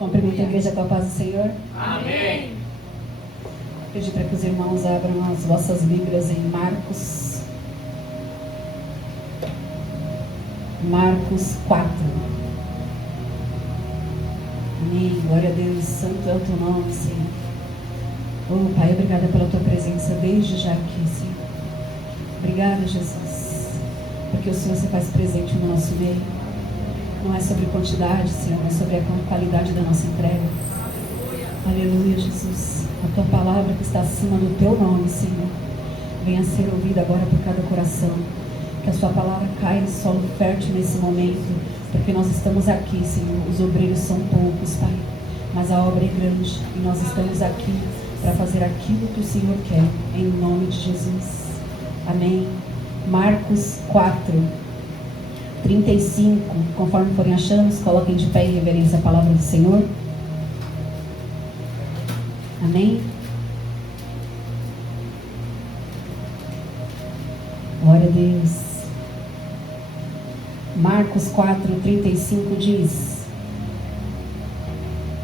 Cumprimento a igreja com a paz do Senhor. Amém. Pedir para que os irmãos abram as vossas Bíblias em Marcos 4. Amém. Glória a Deus. Santo é o teu nome, Senhor. Oh, Pai, obrigada pela tua presença desde já aqui, Senhor. Obrigada, Jesus, porque o Senhor se faz presente no nosso meio. Não é sobre quantidade, Senhor, mas sobre a qualidade da nossa entrega. Aleluia, Jesus. A tua palavra que está acima do teu nome, Senhor, venha a ser ouvida agora por cada coração. Que a sua palavra caia em solo fértil nesse momento, porque nós estamos aqui, Senhor. Os obreiros são poucos, Pai, mas a obra é grande e nós estamos aqui para fazer aquilo que o Senhor quer, em nome de Jesus. Amém. Marcos 4, 35. Conforme forem achando, coloquem de pé em reverência a palavra do Senhor. Amém. Glória a Deus. Marcos 4, 35 diz: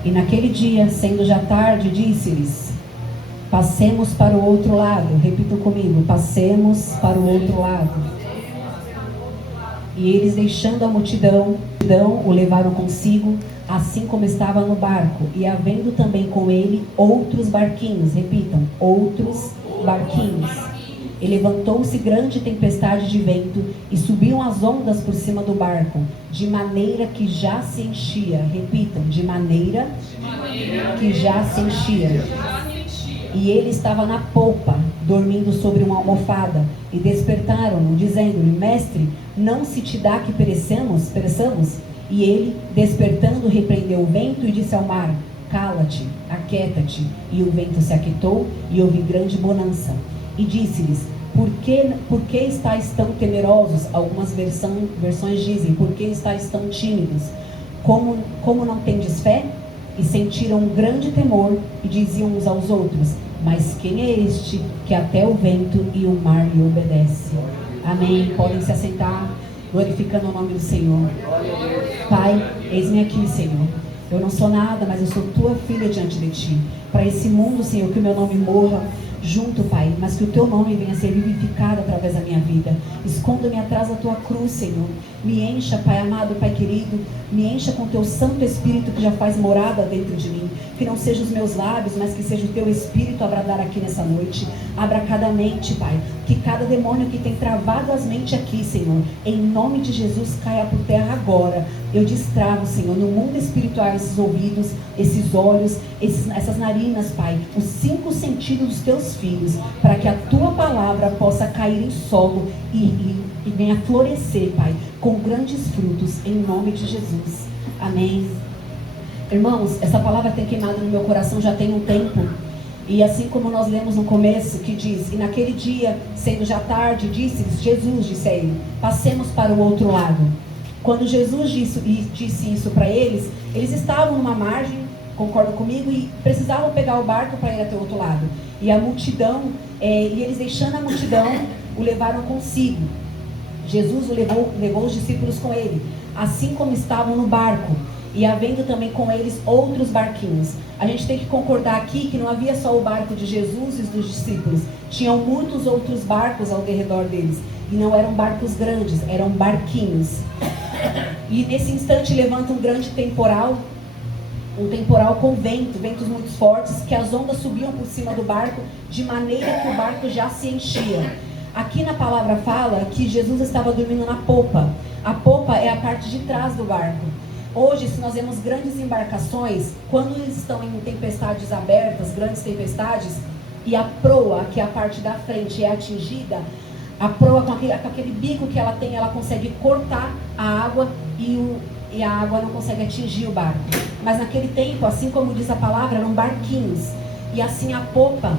E naquele dia, sendo já tarde, disse-lhes: Passemos para o outro lado. Repitam comigo: passemos para o outro lado. E eles, deixando a multidão, o levaram consigo, assim como estava no barco, e havendo também com ele outros barquinhos. Repitam: outros barquinhos. E levantou-se grande tempestade de vento, e subiam as ondas por cima do barco, de maneira que já se enchia. Repitam: de maneira que já se enchia. E ele estava na popa, dormindo sobre uma almofada, e despertaram-no, dizendo-lhe: Mestre, não se te dá que pereçamos? E ele, despertando, repreendeu o vento e disse ao mar: Cala-te, aquieta-te. E o vento se aquietou, e houve grande bonança. E disse-lhes: Por que estáis tão temerosos? Algumas versões dizem: Por que estáis tão tímidos? Como não tendes fé? E sentiram um grande temor, e diziam uns aos outros: Mas quem é este que até o vento e o mar lhe obedece? Amém. Podem se assentar, glorificando o nome do Senhor. Pai, eis-me aqui, Senhor. Eu não sou nada, mas eu sou tua filha diante de ti. Para esse mundo, Senhor, que o meu nome morra junto, Pai, mas que o teu nome venha a ser vivificado através da minha vida. Esconda-me atrás da tua cruz, Senhor. Me encha, Pai amado, Pai querido, me encha com o teu Santo Espírito que já faz morada dentro de mim. Que não sejam os meus lábios, mas que seja o teu Espírito a bradar aqui nessa noite. Abra cada mente, Pai, que cada demônio que tem travado as mentes aqui, Senhor, em nome de Jesus, caia por terra agora. Eu destravo, Senhor, no mundo espiritual, esses ouvidos, esses olhos, essas narinas, Pai, os 5 sentidos dos teus filhos, para que a tua palavra possa cair em solo e venha florescer, Pai, com grandes frutos, em nome de Jesus. Amém. Irmãos, essa palavra tem queimado no meu coração já tem um tempo. E assim como nós lemos no começo, que diz: E naquele dia, sendo já tarde, Jesus disse a ele: Passemos para o outro lado. Quando Jesus disse isso para eles, eles estavam numa margem, concorda comigo, e precisavam pegar o barco para ir até o outro lado. E a multidão, e eles, deixando a multidão, o levaram consigo. Jesus levou os discípulos com ele, assim como estavam no barco, e havendo também com eles outros barquinhos. A gente tem que concordar aqui que não havia só o barco de Jesus e dos discípulos, tinham muitos outros barcos ao redor deles, e não eram barcos grandes, eram barquinhos. E nesse instante levanta um grande temporal, um temporal com ventos muito fortes, que as ondas subiam por cima do barco, de maneira que o barco já se enchia. Aqui na palavra fala que Jesus estava dormindo na popa. A popa é a parte de trás do barco. Hoje, se nós vemos grandes embarcações, quando eles estão em tempestades abertas, grandes tempestades, e a proa, que é a parte da frente, é atingida, a proa com aquele bico que ela tem, ela consegue cortar a água e a água não consegue atingir o barco. Mas naquele tempo, assim como diz a palavra, eram barquinhos. E assim a popa,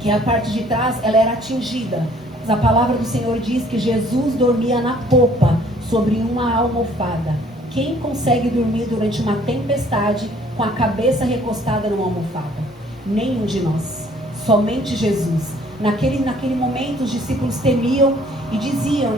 que é a parte de trás, ela era atingida. Mas a palavra do Senhor diz que Jesus dormia na popa, sobre uma almofada. Quem consegue dormir durante uma tempestade com a cabeça recostada numa almofada? Nenhum de nós. Somente Jesus. Naquele momento os discípulos temiam e diziam,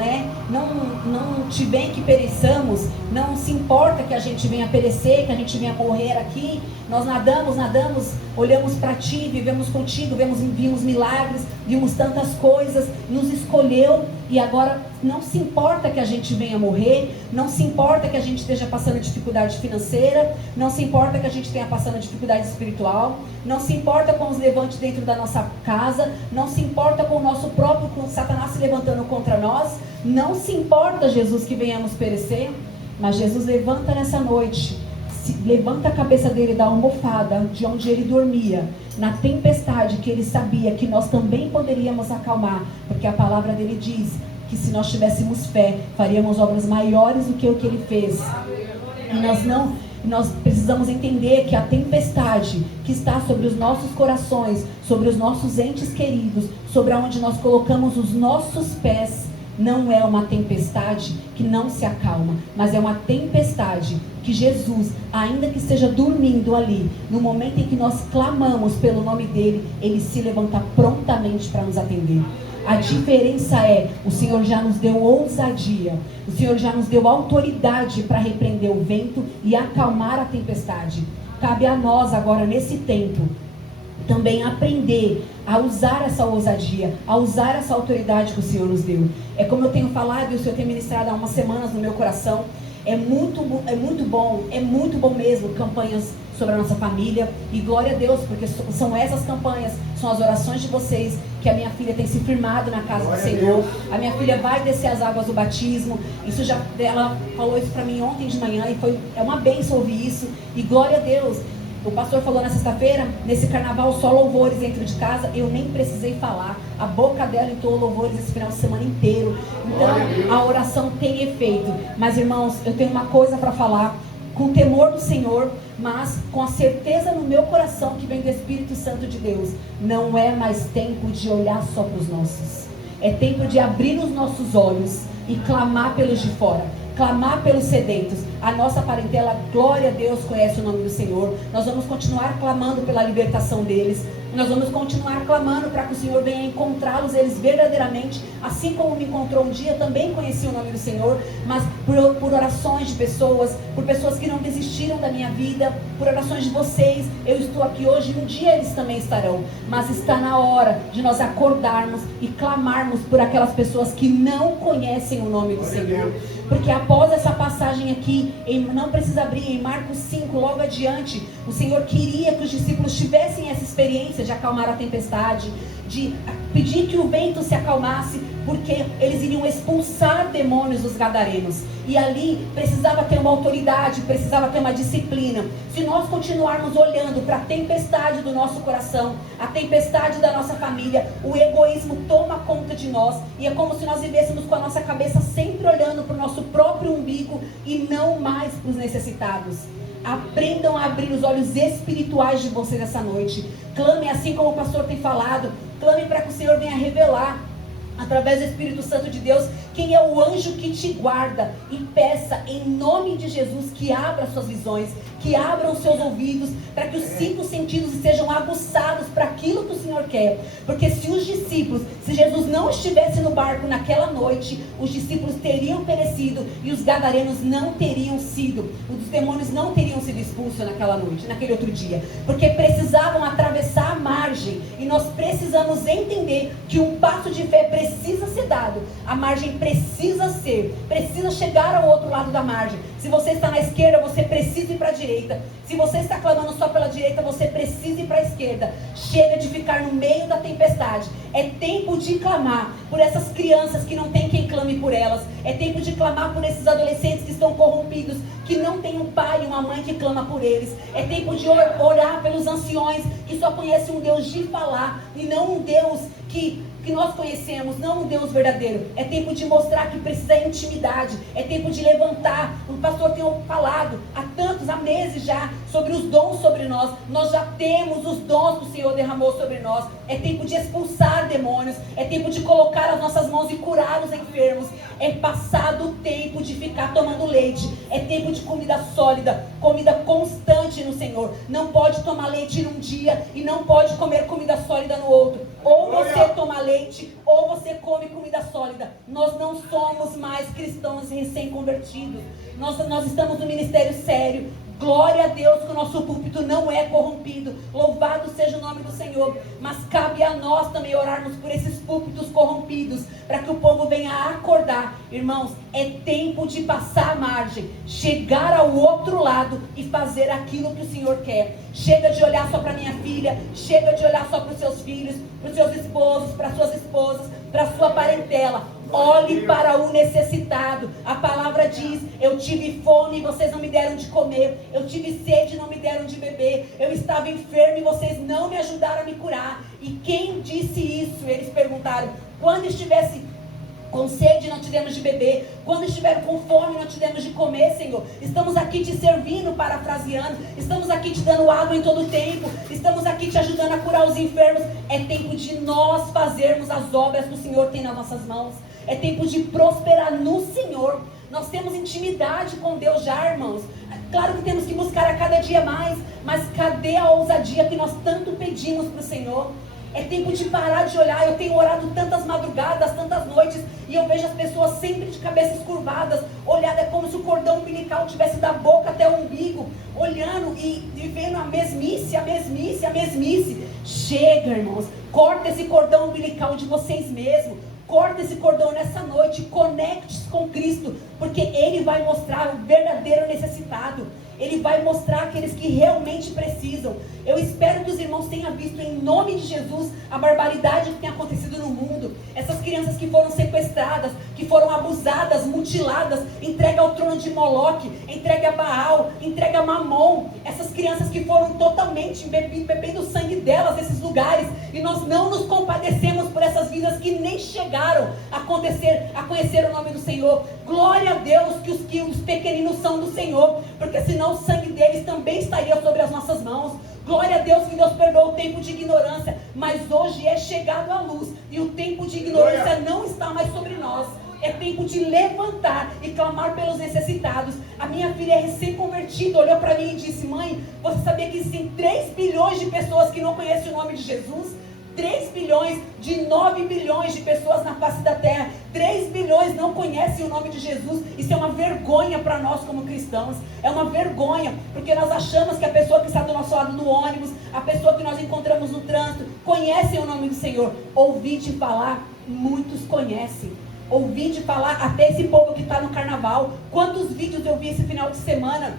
não te vem que pereçamos, não se importa que a gente venha perecer, que a gente venha morrer aqui. Nós nadamos, olhamos para ti, vivemos contigo, vimos milagres, vimos tantas coisas, nos escolheu, e agora não se importa que a gente venha morrer, não se importa que a gente esteja passando dificuldade financeira, não se importa que a gente tenha passando dificuldade espiritual, não se importa com os levantes dentro da nossa casa, não se importa com o nosso próprio, com Satanás se levantando contra nós, não se importa, Jesus, que venhamos perecer, mas Jesus levanta nessa noite, levanta a cabeça dele da almofada de onde ele dormia, na tempestade que ele sabia que nós também poderíamos acalmar, porque a palavra dele diz que se nós tivéssemos fé, faríamos obras maiores do que o que ele fez. E nós precisamos entender que a tempestade que está sobre os nossos corações, sobre os nossos entes queridos, sobre aonde nós colocamos os nossos pés, não é uma tempestade que não se acalma, mas é uma tempestade que Jesus, ainda que esteja dormindo ali, no momento em que nós clamamos pelo nome dele, ele se levanta prontamente para nos atender. A diferença é, o Senhor já nos deu ousadia, o Senhor já nos deu autoridade para repreender o vento e acalmar a tempestade. Cabe a nós agora, nesse tempo, também aprender a usar essa ousadia, a usar essa autoridade que o Senhor nos deu. É como eu tenho falado e o Senhor tem ministrado há umas semanas no meu coração. É muito bom mesmo, campanhas sobre a nossa família, e glória a Deus, porque são essas campanhas, são as orações de vocês, que a minha filha tem se firmado na casa do Senhor. A minha filha vai descer as águas do batismo, ela falou isso para mim ontem de manhã, e é uma bênção ouvir isso, e glória a Deus. O pastor falou na sexta-feira, nesse carnaval, só louvores dentro de casa, eu nem precisei falar, a boca dela entoou louvores esse final de semana inteiro. Então, a oração tem efeito. Mas, irmãos, eu tenho uma coisa para falar, com temor do Senhor, mas com a certeza no meu coração que vem do Espírito Santo de Deus. Não é mais tempo de olhar só para os nossos, é tempo de abrir os nossos olhos e clamar pelos de fora, clamar pelos sedentos. A nossa parentela, glória a Deus, conhece o nome do Senhor. Nós vamos continuar clamando pela libertação deles. Nós vamos continuar clamando para que o Senhor venha encontrá-los, eles verdadeiramente, assim como me encontrou um dia, eu também conheci o nome do Senhor, mas por orações de pessoas, por pessoas que não desistiram da minha vida, por orações de vocês, eu estou aqui hoje, um dia eles também estarão, mas está na hora de nós acordarmos e clamarmos por aquelas pessoas que não conhecem o nome do Senhor, porque após essa passagem aqui, não precisa abrir, em Marcos 5, logo adiante, o Senhor queria que os discípulos tivessem essa experiência de acalmar a tempestade, de pedir que o vento se acalmasse, porque eles iriam expulsar demônios dos gadarenos, e ali precisava ter uma autoridade, precisava ter uma disciplina. Se nós continuarmos olhando para a tempestade do nosso coração, a tempestade da nossa família, o egoísmo toma conta de nós, e é como se nós vivêssemos com a nossa cabeça sempre olhando para o nosso próprio umbigo e não mais para os necessitados. Aprendam a abrir os olhos espirituais de vocês essa noite. Clame assim como o pastor tem falado. Clame para que o Senhor venha revelar, através do Espírito Santo de Deus, quem é o anjo que te guarda. E peça em nome de Jesus que abra suas visões, que abra os seus ouvidos, para que os 5 sentidos sejam aguçados para aquilo que o Senhor quer. Porque se os discípulos, se Jesus não estivesse no barco naquela noite, os discípulos teriam perecido e os gadarenos não teriam sido, os demônios não teriam sido expulsos naquela noite, naquele outro dia, porque precisavam atravessar a margem. E nós precisamos entender que um passo de fé precisa ser dado, a margem precisa chegar ao outro lado da margem. Se você está na esquerda, você precisa ir para a direita. Se você está clamando só pela direita, você precisa ir para a esquerda. Chega de ficar no meio da tempestade. É tempo de clamar por essas crianças que não tem quem clame por elas. É tempo de clamar por esses adolescentes que estão corrompidos, que não tem um pai e uma mãe que clama por eles. É tempo de orar pelos anciões que só conhecem um Deus de falar e não um Deus que nós conhecemos, não um Deus verdadeiro. É tempo de mostrar que precisa de intimidade. É tempo de levantar. O pastor tem falado há meses já sobre os dons sobre nós. Nós já temos os dons que o Senhor derramou sobre nós. É tempo de expulsar demônios. É tempo de colocar as nossas mãos e curar os enfermos. É passado o tempo de ficar tomando leite. É tempo de comida sólida, comida constante no Senhor. Não pode tomar leite num dia e não pode comer comida sólida no outro. Ou você toma leite ou você come comida sólida. Nós não somos mais cristãos recém-convertidos. Nós estamos no ministério sério. Glória a Deus que o nosso púlpito não é corrompido. Louvado seja o nome do Senhor. Mas cabe a nós também orarmos por esses púlpitos corrompidos, para que o povo venha a acordar. Irmãos, é tempo de passar a margem, chegar ao outro lado e fazer aquilo que o Senhor quer. Chega de olhar só para minha filha, chega de olhar só para os seus filhos, para os seus esposos, para as suas esposas, para a sua parentela. Olhe para o necessitado. A palavra diz: eu tive fome e vocês não me deram de comer. Eu tive sede e não me deram de beber. Eu estava enfermo e vocês não me ajudaram a me curar. E quem disse isso? Eles perguntaram. Quando estivesse com sede não te demos de beber. Quando estiver com fome não te demos de comer, Senhor. Estamos aqui te servindo, parafraseando. Estamos aqui te dando água em todo o tempo. Estamos aqui te ajudando a curar os enfermos. É tempo de nós fazermos as obras que o Senhor tem nas nossas mãos. É tempo de prosperar no Senhor. Nós temos intimidade com Deus já, irmãos. Claro que temos que buscar a cada dia mais. Mas cadê a ousadia que nós tanto pedimos para o Senhor? É tempo de parar de olhar. Eu tenho orado tantas madrugadas, tantas noites, e eu vejo as pessoas sempre de cabeças curvadas, olhada, é como se o cordão umbilical tivesse da boca até o umbigo, olhando e vendo a mesmice, a mesmice, a mesmice. Chega, irmãos, corta esse cordão umbilical de vocês mesmos. Corta esse cordão nessa noite, conecte-se com Cristo, porque Ele vai mostrar o verdadeiro necessitado. Ele vai mostrar aqueles que realmente precisam. Eu espero que os irmãos tenham visto em nome de Jesus a barbaridade que tem acontecido no mundo. Essas crianças que foram sequestradas, que foram abusadas, mutiladas, entregue ao trono de Moloque, entregue a Baal, entregue a Mamon. Essas crianças que foram totalmente bebendo o sangue delas nesses lugares. E nós não nos compadecemos por essas vidas que nem chegaram a conhecer o nome do Senhor. Glória a Deus que os pequeninos são do Senhor, porque senão o sangue deles também estaria sobre as nossas mãos. Glória a Deus que Deus perdoa o tempo de ignorância, mas hoje é chegado a luz, e o tempo de ignorância não está mais sobre nós. É tempo de levantar e clamar pelos necessitados. A minha filha é recém-convertida, olhou para mim e disse: mãe, você sabia que existem 3 bilhões de pessoas que não conhecem o nome de Jesus? 3 bilhões de 9 bilhões de pessoas na face da terra. 3 bilhões não conhecem o nome de Jesus. Isso é uma vergonha para nós como cristãos. É uma vergonha, porque nós achamos que a pessoa que está do nosso lado no ônibus, a pessoa que nós encontramos no trânsito, conhecem o nome do Senhor. Ouvi de falar, muitos conhecem. Ouvi de falar, até esse povo que está no carnaval. Quantos vídeos eu vi esse final de semana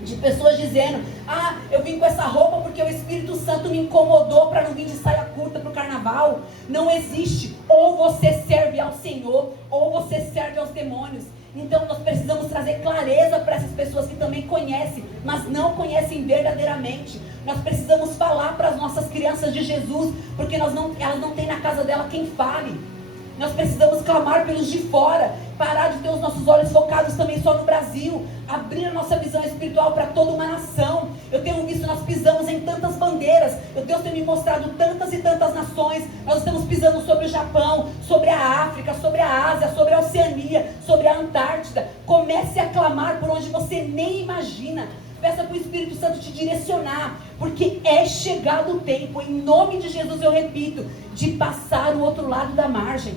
de pessoas dizendo: ah, eu vim com essa roupa porque o Espírito Santo me incomodou para não vir de saia curta para o carnaval. Não existe. Ou você serve ao Senhor, ou você serve aos demônios. Então nós precisamos trazer clareza para essas pessoas que também conhecem, mas não conhecem verdadeiramente. Nós precisamos falar para as nossas crianças de Jesus, porque elas não têm na casa dela quem fale. Nós precisamos clamar pelos de fora, parar de ter os nossos olhos focados também só no Brasil, abrir a nossa visão espiritual para toda uma nação. Eu tenho visto, nós pisamos em tantas bandeiras, Deus tem me mostrado tantas e tantas nações. Nós estamos pisando sobre o Japão, sobre a África, sobre a Ásia, sobre a Oceania, sobre a Antártida. Comece a clamar por onde você nem imagina. Peça para o Espírito Santo te direcionar, porque é chegado o tempo, em nome de Jesus eu repito, de passar o outro lado da margem.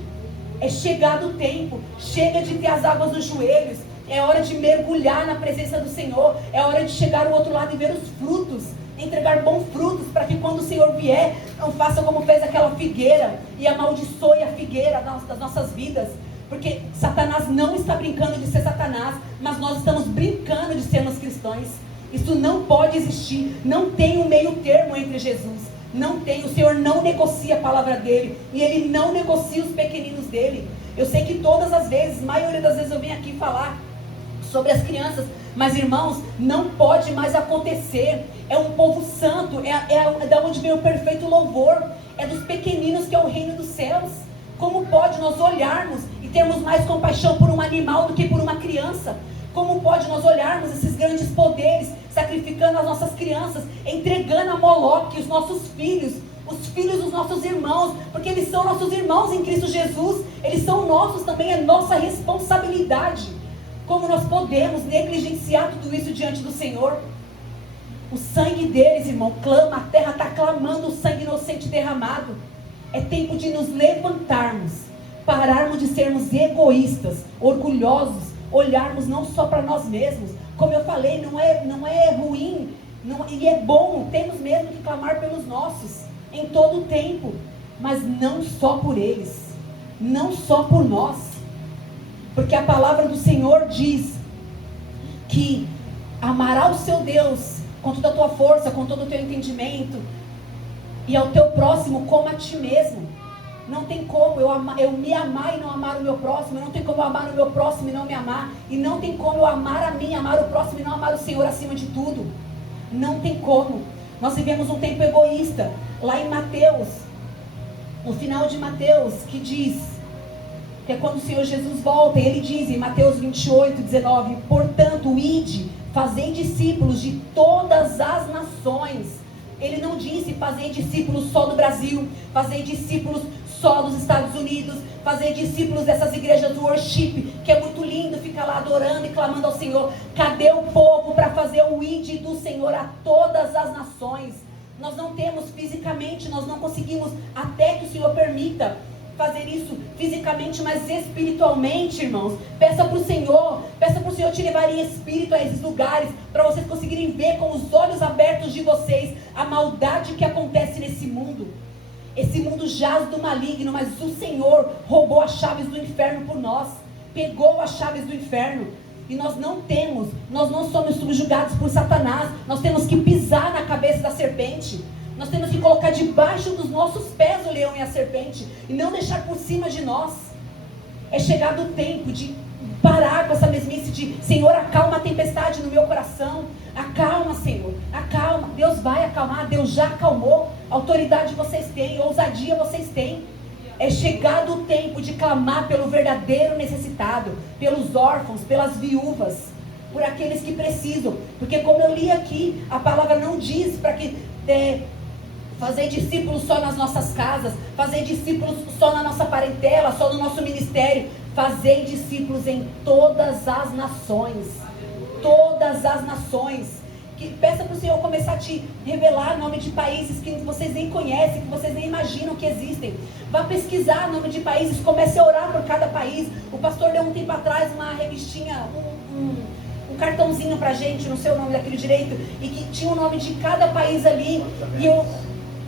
É chegado o tempo. Chega de ter as águas nos joelhos. É hora de mergulhar na presença do Senhor. É hora de chegar ao outro lado e ver os frutos, entregar bons frutos, para que quando o Senhor vier, não faça como fez aquela figueira e amaldiçoe a figueira das nossas vidas. Porque Satanás não está brincando de ser Satanás, mas nós estamos brincando de sermos cristãos. Isso não pode existir. Não tem um meio termo entre Jesus. Não tem. O Senhor não negocia a palavra dele, e ele não negocia os pequeninos dele. Eu sei que todas as vezes, maioria das vezes eu venho aqui falar sobre as crianças, mas irmãos, não pode mais acontecer. É um povo santo, é da onde vem o perfeito louvor, é dos pequeninos que é o reino dos céus. Como pode nós olharmos e termos mais compaixão por um animal do que por uma criança? Como pode nós olharmos esses grandes poderes, sacrificando as nossas crianças, entregando a Moloque os nossos filhos, os filhos dos nossos irmãos, porque eles são nossos irmãos em Cristo Jesus, eles são nossos também, é nossa responsabilidade. Como nós podemos negligenciar tudo isso diante do Senhor? O sangue deles, irmão, clama, a terra está clamando o sangue inocente derramado. É tempo de nos levantarmos, pararmos de sermos egoístas, orgulhosos, olharmos não só para nós mesmos. Como eu falei, não é ruim, e é bom, temos mesmo que clamar pelos nossos, em todo o tempo, mas não só por eles, não só por nós, porque a palavra do Senhor diz que amará o seu Deus com toda a tua força, com todo o teu entendimento, e ao teu próximo como a ti mesmo. Não tem como eu me amar e não amar o meu próximo, não tem como eu amar o meu próximo e não me amar, e não tem como eu amar a mim, amar o próximo e não amar o Senhor acima de tudo. Não tem como. Nós vivemos um tempo egoísta. Lá em Mateus, no final de Mateus, que diz, que é quando o Senhor Jesus volta, e ele diz em Mateus 28, 19, portanto, ide, fazei discípulos de todas as nações. Ele não disse fazer discípulos só do Brasil, fazer discípulos só dos Estados Unidos, fazer discípulos dessas igrejas do worship, que é muito lindo ficar lá adorando e clamando ao Senhor. Cadê o povo para fazer o id do Senhor a todas as nações? Nós não temos fisicamente, nós não conseguimos, até que o Senhor permita fazer isso fisicamente, mas espiritualmente, irmãos. Peça para o Senhor te levar em espírito a esses lugares, para vocês conseguirem ver com os olhos abertos de vocês a maldade que acontece nesse mundo. Esse mundo jaz do maligno, mas o Senhor roubou as chaves do inferno por nós, pegou as chaves do inferno, e nós não somos subjugados por Satanás. Nós temos que pisar na cabeça da serpente. Nós temos que colocar debaixo dos nossos pés o leão e a serpente, e não deixar por cima de nós. É chegado o tempo de parar com essa mesmice de, Senhor, acalma a tempestade no meu coração. Acalma, Senhor, acalma. Deus vai acalmar, Deus já acalmou. Autoridade vocês têm, ousadia vocês têm. É chegado o tempo de clamar pelo verdadeiro necessitado, pelos órfãos, pelas viúvas, por aqueles que precisam. Porque como eu li aqui, a palavra não diz para que fazer discípulos só nas nossas casas, fazer discípulos só na nossa parentela, só no nosso ministério. Fazer discípulos em todas as nações. Todas as nações. Que peça para o Senhor começar a te revelar nome de países que vocês nem conhecem, que vocês nem imaginam que existem. Vá pesquisar nome de países, comece a orar por cada país. O pastor deu um tempo atrás uma revistinha, um cartãozinho pra gente, não sei o nome daquele direito, e que tinha o nome de cada país ali, e eu,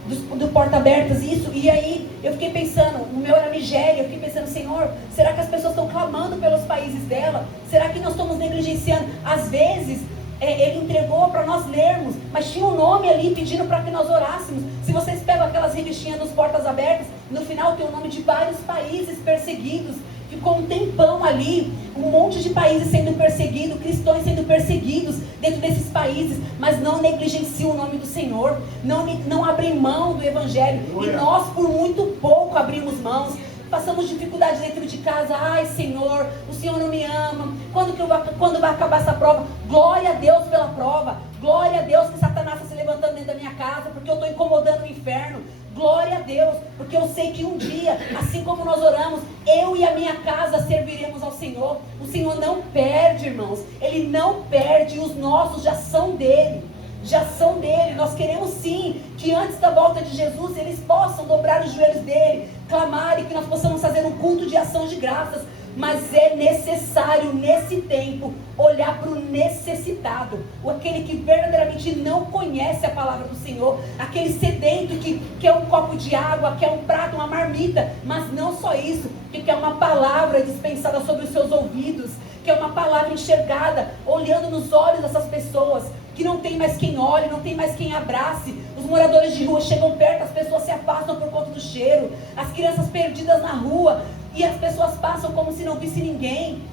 do porta-abertas, isso, e aí eu fiquei pensando, no meu era Nigéria, eu fiquei pensando, Senhor, será que as pessoas estão clamando pelos países dela? Será que nós estamos negligenciando? Às vezes, ele entregou para nós lermos, mas tinha um nome ali pedindo para que nós orássemos. Se vocês pegam aquelas revistinhas dos portas abertas, no final tem o nome de vários países perseguidos. Ficou um tempão ali, um monte de países sendo perseguidos, cristãos sendo perseguidos dentro desses países, mas não negligenciam o nome do Senhor, não abrem mão do Evangelho. E nós, por muito pouco, abrimos mãos. Passamos dificuldade dentro de casa. Ai, Senhor, o Senhor não me ama. Quando vai acabar essa prova? Glória a Deus pela prova. Glória a Deus que Satanás está se levantando dentro da minha casa, porque eu estou incomodando o inferno. Glória a Deus, porque eu sei que um dia, assim como nós oramos, eu e a minha casa serviremos ao Senhor. O Senhor não perde, irmãos. Ele não perde. Os nossos já são dele. Já são dele. Nós queremos sim que antes da volta de Jesus eles possam dobrar os joelhos dele, clamar, e que nós possamos fazer um culto de ação de graças. Mas é necessário nesse tempo olhar para o necessitado, aquele que verdadeiramente não conhece a palavra do Senhor, aquele sedento que quer um copo de água, quer um prato, uma marmita, mas não só isso, que quer uma palavra dispensada sobre os seus ouvidos, que é uma palavra enxergada, olhando nos olhos dessas pessoas, que não tem mais quem olhe, não tem mais quem abrace. Os moradores de rua chegam perto, as pessoas se afastam por conta do cheiro, as crianças perdidas na rua, e as pessoas passam como se não visse ninguém.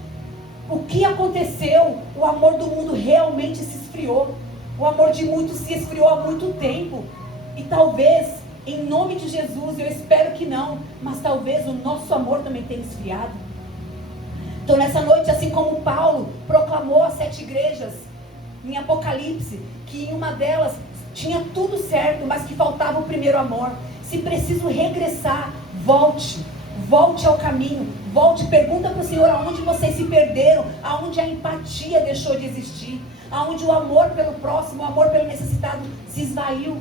O que aconteceu? O amor do mundo realmente se esfriou. O amor de muitos se esfriou há muito tempo. E talvez, em nome de Jesus, eu espero que não, mas talvez o nosso amor também tenha esfriado. Então nessa noite, assim como Paulo proclamou as 7 igrejas, em Apocalipse, que em uma delas tinha tudo certo, mas que faltava o primeiro amor. Se preciso regressar, volte ao caminho, pergunta para o Senhor aonde vocês se perderam, aonde a empatia deixou de existir, aonde o amor pelo próximo, o amor pelo necessitado se esvaiu,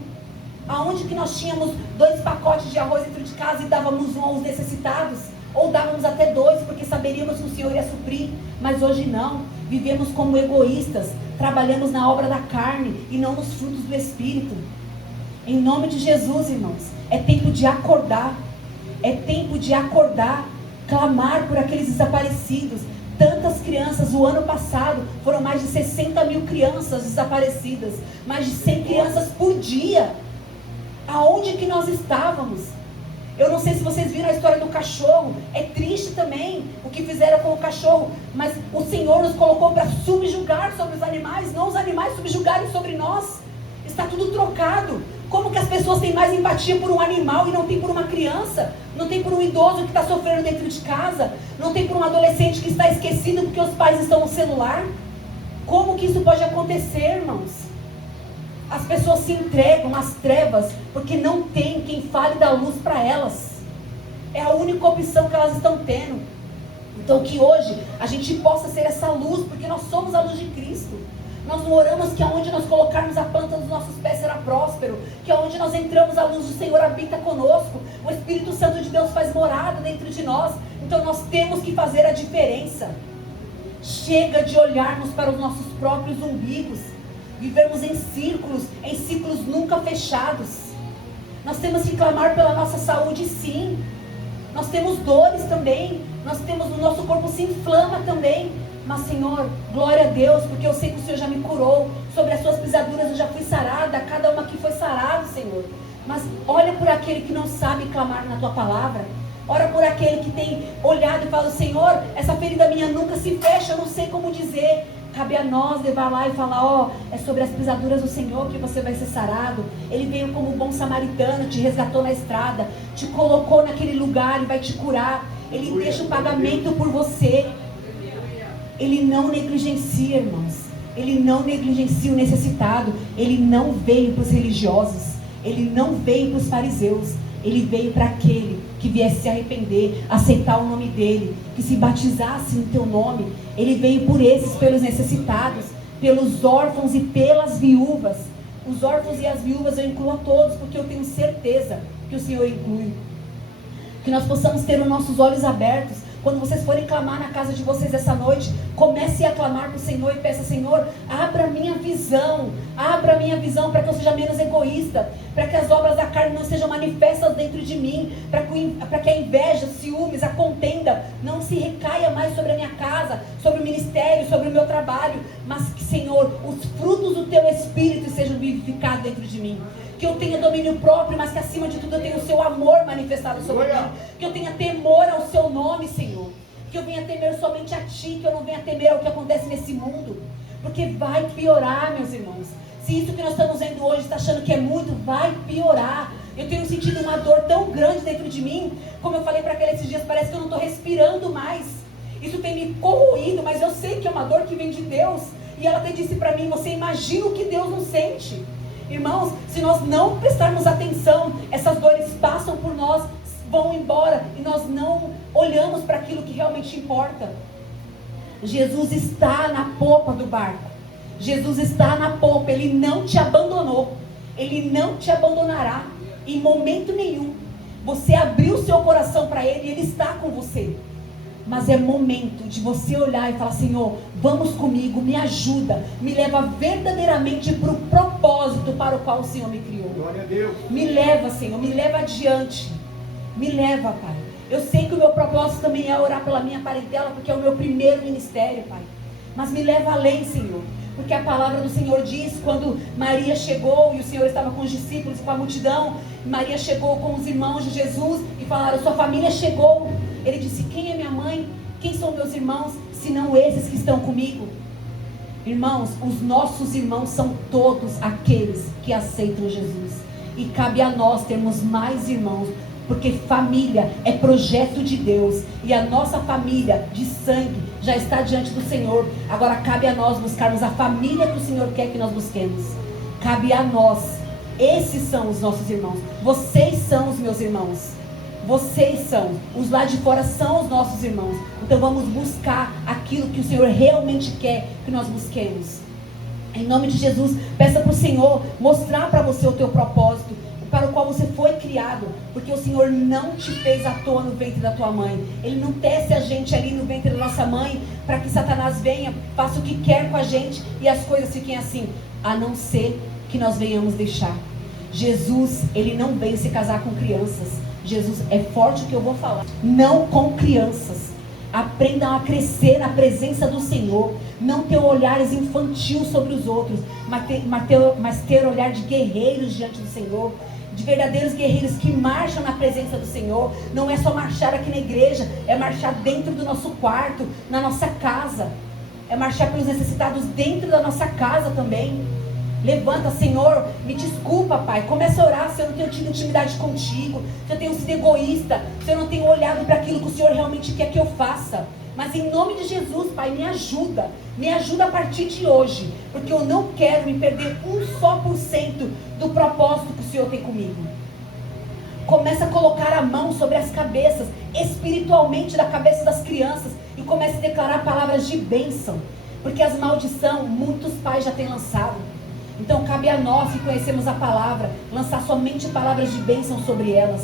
aonde que nós tínhamos 2 pacotes de arroz dentro de casa e dávamos um aos necessitados, ou dávamos até 2, porque saberíamos que o Senhor ia suprir, mas hoje não, vivemos como egoístas, trabalhamos na obra da carne e não nos frutos do Espírito. Em nome de Jesus, irmãos, é tempo de acordar, clamar por aqueles desaparecidos. Tantas crianças, o ano passado foram mais de 60 mil crianças desaparecidas, mais de 100 crianças por dia. Aonde que nós estávamos? Eu não sei se vocês viram a história do cachorro, é triste também o que fizeram com o cachorro, mas o Senhor nos colocou para subjugar sobre os animais, não os animais subjugarem sobre nós. Está tudo trocado. Como que as pessoas têm mais empatia por um animal e não tem por uma criança? Não tem por um idoso que está sofrendo dentro de casa? Não tem por um adolescente que está esquecido porque os pais estão no celular? Como que isso pode acontecer, irmãos? As pessoas se entregam às trevas porque não tem quem fale da luz para elas. É a única opção que elas estão tendo. Então que hoje a gente possa ser essa luz, porque nós somos a luz de Cristo. Nós não oramos que aonde nós colocarmos a planta dos nossos pés será próspero, que aonde nós entramos a luz do Senhor habita conosco, o Espírito Santo de Deus faz morada dentro de nós. Então nós temos que fazer a diferença. Chega de olharmos para os nossos próprios umbigos, vivermos em ciclos nunca fechados. Nós temos que clamar pela nossa saúde, sim. Nós temos dores também, o nosso corpo se inflama também. Mas Senhor, glória a Deus, porque eu sei que o Senhor já me curou. Sobre as suas pisaduras eu já fui sarada, cada uma aqui foi sarada, Senhor. Mas olha por aquele que não sabe clamar na tua palavra. Ora por aquele que tem olhado e fala: Senhor, essa ferida minha nunca se fecha, eu não sei como dizer. Cabe a nós levar lá e falar: é sobre as pisaduras do Senhor que você vai ser sarado. Ele veio como bom samaritano, te resgatou na estrada, te colocou naquele lugar e vai te curar. Ele deixa o pagamento por você. Ele não negligencia, irmãos. Ele não negligencia o necessitado. Ele não veio para os religiosos. Ele não veio para os fariseus. Ele veio para aquele que viesse se arrepender, aceitar o nome dele, que se batizasse no teu nome. Ele veio por esses, pelos necessitados, pelos órfãos e pelas viúvas. Os órfãos e as viúvas eu incluo a todos, porque eu tenho certeza que o Senhor inclui. Que nós possamos ter os nossos olhos abertos. Quando vocês forem clamar na casa de vocês essa noite, comece a clamar para o Senhor e peça: Senhor, abra minha visão para que eu seja menos egoísta, para que as obras da carne não sejam manifestas dentro de mim, para que a inveja, os ciúmes, a contenda não se recaia mais sobre a minha casa, sobre o ministério, sobre o meu trabalho, mas que, Senhor, os frutos do teu Espírito sejam vivificados dentro de mim. Que eu tenha domínio próprio, mas que acima de tudo eu tenha o seu amor manifestado sobre mim. Que eu tenha temor ao seu nome, Senhor. Que eu venha temer somente a ti, que eu não venha temer ao que acontece nesse mundo. Porque vai piorar, meus irmãos. Se isso que nós estamos vendo hoje está achando que é muito, vai piorar. Eu tenho sentido uma dor tão grande dentro de mim. Como eu falei para aquela esses dias, parece que eu não estou respirando mais. Isso tem me corroído, mas eu sei que é uma dor que vem de Deus. E ela até disse para mim: você imagina o que Deus não sente. Irmãos, se nós não prestarmos atenção, essas dores passam por nós, vão embora, e nós não olhamos para aquilo que realmente importa. Jesus está na popa do barco. Jesus está na popa. Ele não te abandonou. Ele não te abandonará em momento nenhum. Você abriu o seu coração para Ele e Ele está com você. Mas é momento de você olhar e falar: Senhor, vamos comigo, me ajuda, me leva verdadeiramente para o propósito para o qual o Senhor me criou. Glória a Deus. Me leva, Senhor, me leva adiante. Me leva, Pai. Eu sei que o meu propósito também é orar pela minha parentela, porque é o meu primeiro ministério, Pai. Mas me leva além, Senhor. Porque a palavra do Senhor diz, quando Maria chegou e o Senhor estava com os discípulos e com a multidão, Maria chegou com os irmãos de Jesus e falaram: sua família chegou. Ele disse: quem é minha mãe? Quem são meus irmãos? Senão esses que estão comigo. Irmãos, os nossos irmãos são todos aqueles que aceitam Jesus. E cabe a nós termos mais irmãos porque família é projeto de Deus, e a nossa família de sangue já está diante do Senhor. Agora cabe a nós buscarmos a família que o Senhor quer que nós busquemos. Cabe a nós. Esses são os nossos irmãos. Vocês são os meus irmãos. Vocês são. Os lá de fora são os nossos irmãos. Então vamos buscar aquilo que o Senhor realmente quer que nós busquemos. Em nome de Jesus, peça para o Senhor mostrar para você o teu propósito, para o qual você foi criado, porque o Senhor não te fez à toa no ventre da tua mãe. Ele não tece a gente ali no ventre da nossa mãe para que Satanás venha, faça o que quer com a gente e as coisas fiquem assim, a não ser que nós venhamos deixar. Jesus, ele não veio se casar com crianças. Jesus, é forte o que eu vou falar, não com crianças. Aprendam a crescer na presença do Senhor, não ter olhares infantil sobre os outros, mas ter olhar de guerreiros diante do Senhor, de verdadeiros guerreiros que marcham na presença do Senhor. Não é só marchar aqui na igreja, é marchar dentro do nosso quarto, na nossa casa, é marchar pelos necessitados dentro da nossa casa também. Levanta, Senhor, me desculpa, Pai, começa a orar se eu não tenho tido intimidade contigo, se eu tenho sido egoísta, se eu não tenho olhado para aquilo que o Senhor realmente quer que eu faça. Mas em nome de Jesus, Pai, me ajuda a partir de hoje, porque eu não quero me perder 1% do propósito que o Senhor tem comigo. Começa a colocar a mão sobre as cabeças, espiritualmente da cabeça das crianças, e comece a declarar palavras de bênção, porque as maldições, muitos pais já têm lançado. Então cabe a nós que conhecemos a palavra, lançar somente palavras de bênção sobre elas.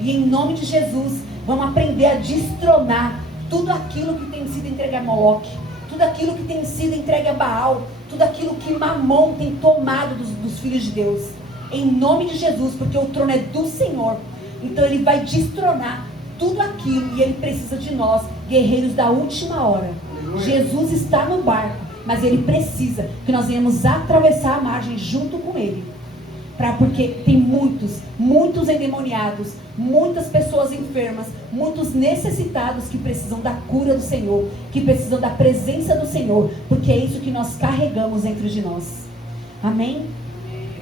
E em nome de Jesus, vamos aprender a destronar tudo aquilo que tem sido entregue a Moloque, tudo aquilo que tem sido entregue a Baal, tudo aquilo que Mamon tem tomado dos filhos de Deus. Em nome de Jesus, porque o trono é do Senhor. Então ele vai destronar tudo aquilo, e ele precisa de nós, guerreiros da última hora. Jesus está no barco, mas ele precisa que nós venhamos atravessar a margem junto com ele. Porque tem muitos endemoniados, muitas pessoas enfermas, muitos necessitados que precisam da cura do Senhor, que precisam da presença do Senhor, porque é isso que nós carregamos dentro de nós. Amém?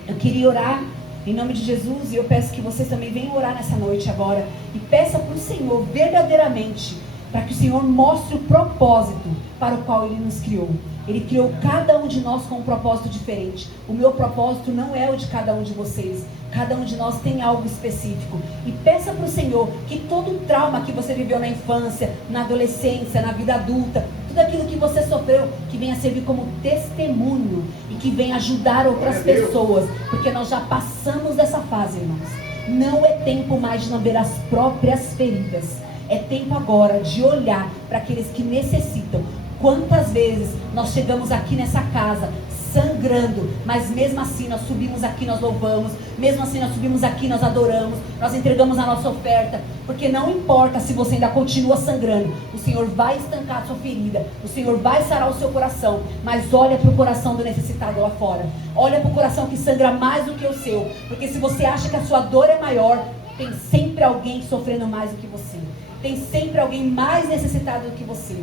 Eu queria orar em nome de Jesus, e eu peço que vocês também venham orar nessa noite agora, e peça para o Senhor verdadeiramente, para que o Senhor mostre o propósito para o qual ele nos criou. Ele criou cada um de nós com um propósito diferente. O meu propósito não é o de cada um de vocês. Cada um de nós tem algo específico. E peça para o Senhor que todo o trauma que você viveu na infância, na adolescência, na vida adulta, tudo aquilo que você sofreu, que venha servir como testemunho e que venha ajudar outras pessoas. Porque nós já passamos dessa fase, irmãos. Não é tempo mais de lamber as próprias feridas. É tempo agora de olhar para aqueles que necessitam. Quantas vezes nós chegamos aqui nessa casa sangrando, mas mesmo assim nós subimos aqui, nós louvamos, mesmo assim nós subimos aqui, nós adoramos, nós entregamos a nossa oferta, porque não importa se você ainda continua sangrando, o Senhor vai estancar a sua ferida, o Senhor vai sarar o seu coração, mas olha para o coração do necessitado lá fora, olha para o coração que sangra mais do que o seu, porque se você acha que a sua dor é maior, tem sempre alguém sofrendo mais do que você, tem sempre alguém mais necessitado do que você.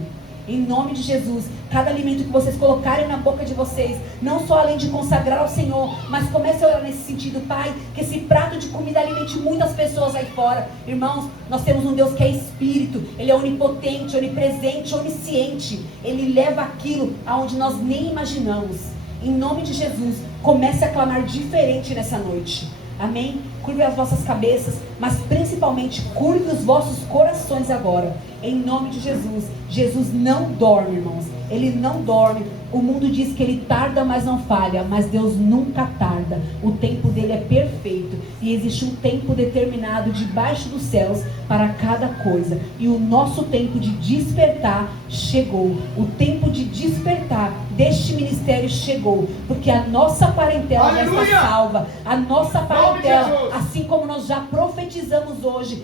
Em nome de Jesus, cada alimento que vocês colocarem na boca de vocês, não só além de consagrar ao Senhor, mas comece a orar nesse sentido, Pai, que esse prato de comida alimente muitas pessoas aí fora. Irmãos, nós temos um Deus que é Espírito, Ele é onipotente, onipresente, onisciente. Ele leva aquilo aonde nós nem imaginamos. Em nome de Jesus, comece a clamar diferente nessa noite. Amém? Curve as vossas cabeças, mas principalmente curve os vossos corações agora. Em nome de Jesus. Jesus não dorme, irmãos. Ele não dorme. O mundo diz que ele tarda, mas não falha. Mas Deus nunca tarda. O tempo dele é perfeito. E existe um tempo determinado debaixo dos céus para cada coisa. E o nosso tempo de despertar chegou. O tempo de despertar deste ministério chegou. Porque a nossa parentela já está salva. A nossa parentela, assim como nós já profetizamos hoje,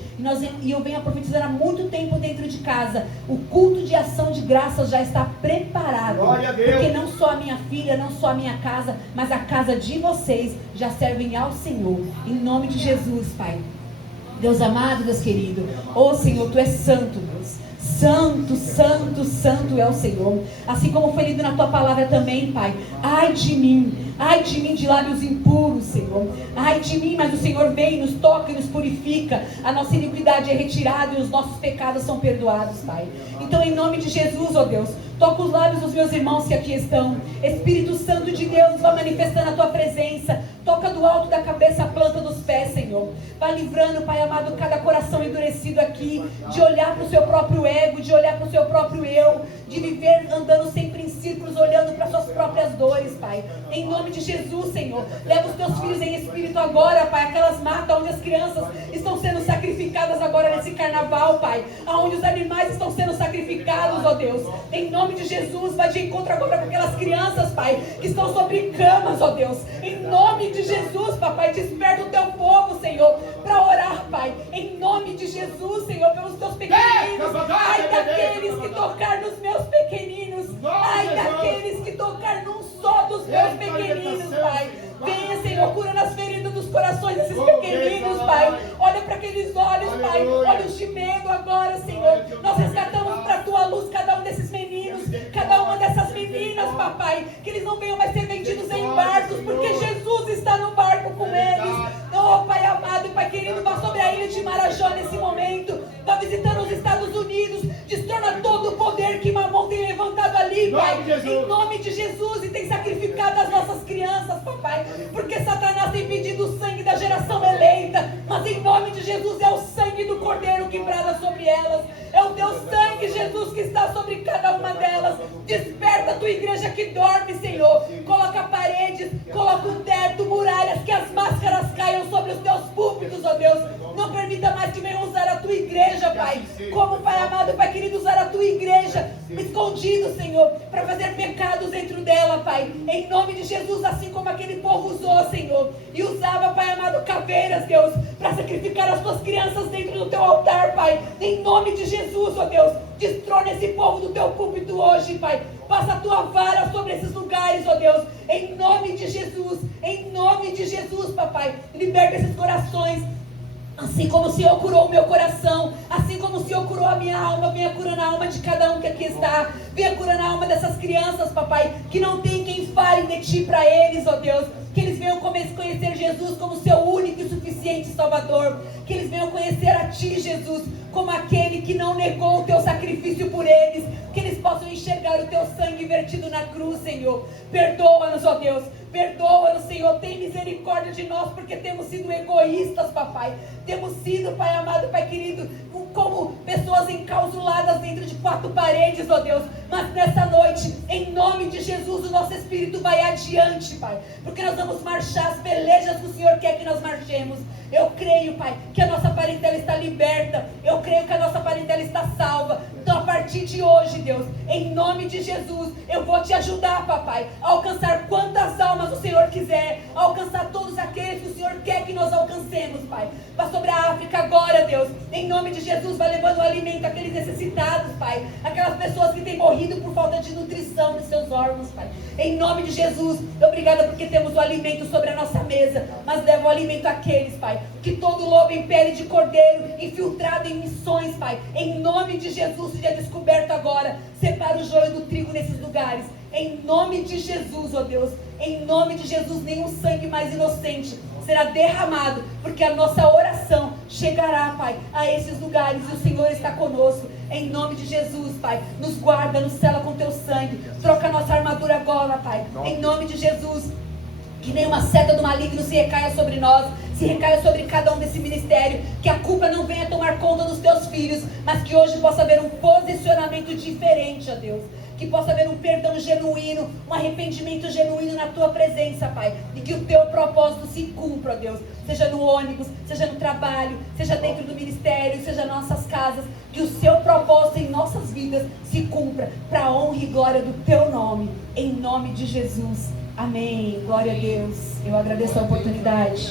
e eu venho a profetizar há muito tempo dentro de casa, o culto de ação de graças já está preparado. Porque não só a minha filha, não só a minha casa, mas a casa de vocês já servem ao Senhor. Em nome de Jesus, Pai. Deus amado, Deus querido. Ô Senhor, Tu és santo, Deus. Santo, santo, santo é o Senhor. Assim como foi lido na tua palavra também, Pai. Ai de mim de lábios impuros, Senhor. Ai de mim, mas o Senhor vem, nos toca e nos purifica. A nossa iniquidade é retirada e os nossos pecados são perdoados, Pai. Então, em nome de Jesus, ó Deus, toca os lábios dos meus irmãos que aqui estão. Espírito Santo de Deus, vai manifestando a tua presença. Toca do alto da cabeça a planta dos pés, Senhor. Vai livrando, Pai amado, cada coração endurecido aqui, de olhar para o seu próprio ego, de olhar para o seu próprio eu, de viver andando sempre em círculos, olhando para suas próprias dores, Pai. Em nome de Jesus, Senhor, leva os teus filhos em espírito agora, Pai, aquelas matas onde as crianças estão sendo sacrificadas agora nesse carnaval, Pai, aonde os animais estão sendo sacrificados, ó Deus. Em nome de Jesus, vai de encontro agora com aquelas crianças, Pai, que estão sobre camas, ó Deus. Em nome de Jesus, Papai, desperta o teu povo, Senhor, para orar, Pai. Em nome de Jesus, Senhor, pelos teus pequeninos. Ai daqueles que tocar nos meus pequeninos. Ai daqueles que tocar num só dos meus pequeninos, Pai. Venha, Senhor, curando as feridas dos corações desses pequeninos, Pai. Olha para aqueles olhos, Pai, olhos de medo agora, Senhor. Nós resgatamos para a tua luz cada um desses meninos, cada uma dessas meninas, Papai. Que eles não venham mais ser vendidos em barcos, porque Jesus está no barco com eles. Oh, Pai amado e Pai querido, vá sobre a ilha de Marajó nesse momento. Vá visitando os Estados Unidos. Destrona todo o poder que Mamon tem levantado ali, Pai. Em nome de Jesus. E tem sacrificado as nossas crianças, Papai. Porque Satanás tem pedido o sangue da geração eleita. Mas em nome de Jesus é o sangue do Cordeiro que brada sobre elas. É o teu sangue, Jesus, que está sobre cada uma delas. Desperta a tua igreja que dorme, Senhor. Coloca paredes, coloca um teto, muralhas, que as máscaras caiam sobre os teus púlpitos, ó Deus. Não permita mais que venham usar a tua igreja, Pai. Como, Pai amado, Pai querido, usar a tua igreja escondido, Senhor, para fazer pecados dentro dela, Pai. Em nome de Jesus, assim como aquele povo usou, Senhor, e usava, Pai amado, caveiras, Deus, para sacrificar as tuas crianças dentro do teu altar, Pai. Em nome de Jesus, ó Deus, destrona esse povo do teu púlpito hoje, Pai. Passa a tua vara sobre esses lugares, ó Deus. Em nome de Jesus, Papai. Liberta esses corações. Assim como o Senhor curou o meu coração, assim como o Senhor curou a minha alma, venha curando a alma de cada um que aqui está. Venha curando a alma dessas crianças, Papai, que não tem quem fale de Ti para eles, ó Deus. Que eles venham conhecer Jesus como seu único e suficiente Salvador. Que eles venham conhecer a Ti, Jesus, como aquele que não negou o Teu sacrifício por eles. Que eles possam enxergar o Teu sangue vertido na cruz, Senhor. Perdoa-nos, ó Deus. Perdoa-nos, Senhor. Tem misericórdia de nós, porque temos sido egoístas, Papai. Temos sido, Pai amado, Pai querido, como pessoas enclausuladas dentro de quatro paredes, ó Deus. Mas nessa noite, em nome de Jesus, o nosso Espírito vai adiante, Pai. Porque nós vamos marchar as pelejas que o Senhor quer que nós marchemos. Eu creio, Pai, que a nossa parentela está liberta. Eu creio que a nossa parentela está salva. Então, a partir de hoje, Deus, em nome de Jesus, eu vou te ajudar, Papai, a alcançar quantas almas o Senhor quiser, a alcançar todos aqueles que o Senhor quer que nós alcancemos, Pai. Vai sobre a África agora, Deus. Em nome de Jesus, vai levando o alimento àqueles necessitados, Pai. Aquelas pessoas que têm morrido por falta de nutrição nos seus órgãos, Pai. Em nome de Jesus, obrigada porque temos o alimento sobre a nossa mesa. Mas leva o alimento àqueles, Pai, que todo lobo em pele de cordeiro, infiltrado em missões, Pai, em nome de Jesus, seja descoberto agora. Separa o joio do trigo nesses lugares. Em nome de Jesus, ó Deus. Em nome de Jesus, nenhum sangue mais inocente será derramado, porque a nossa oração chegará, Pai, a esses lugares, e o Senhor está conosco. Em nome de Jesus, Pai, nos guarda, nos sela com teu sangue. Troca a nossa armadura agora, Pai, em nome de Jesus. Que nenhuma seta do maligno se recaia sobre nós, se recaia sobre cada um desse ministério. Que a culpa não venha tomar conta dos teus filhos, mas que hoje possa haver um posicionamento diferente, ó Deus. Que possa haver um perdão genuíno, um arrependimento genuíno na tua presença, Pai. E que o teu propósito se cumpra, ó Deus. Seja no ônibus, seja no trabalho, seja dentro do ministério, seja nas nossas casas. Que o seu propósito em nossas vidas se cumpra, para a honra e glória do teu nome. Em nome de Jesus. Amém. Glória a Deus. Eu agradeço a oportunidade.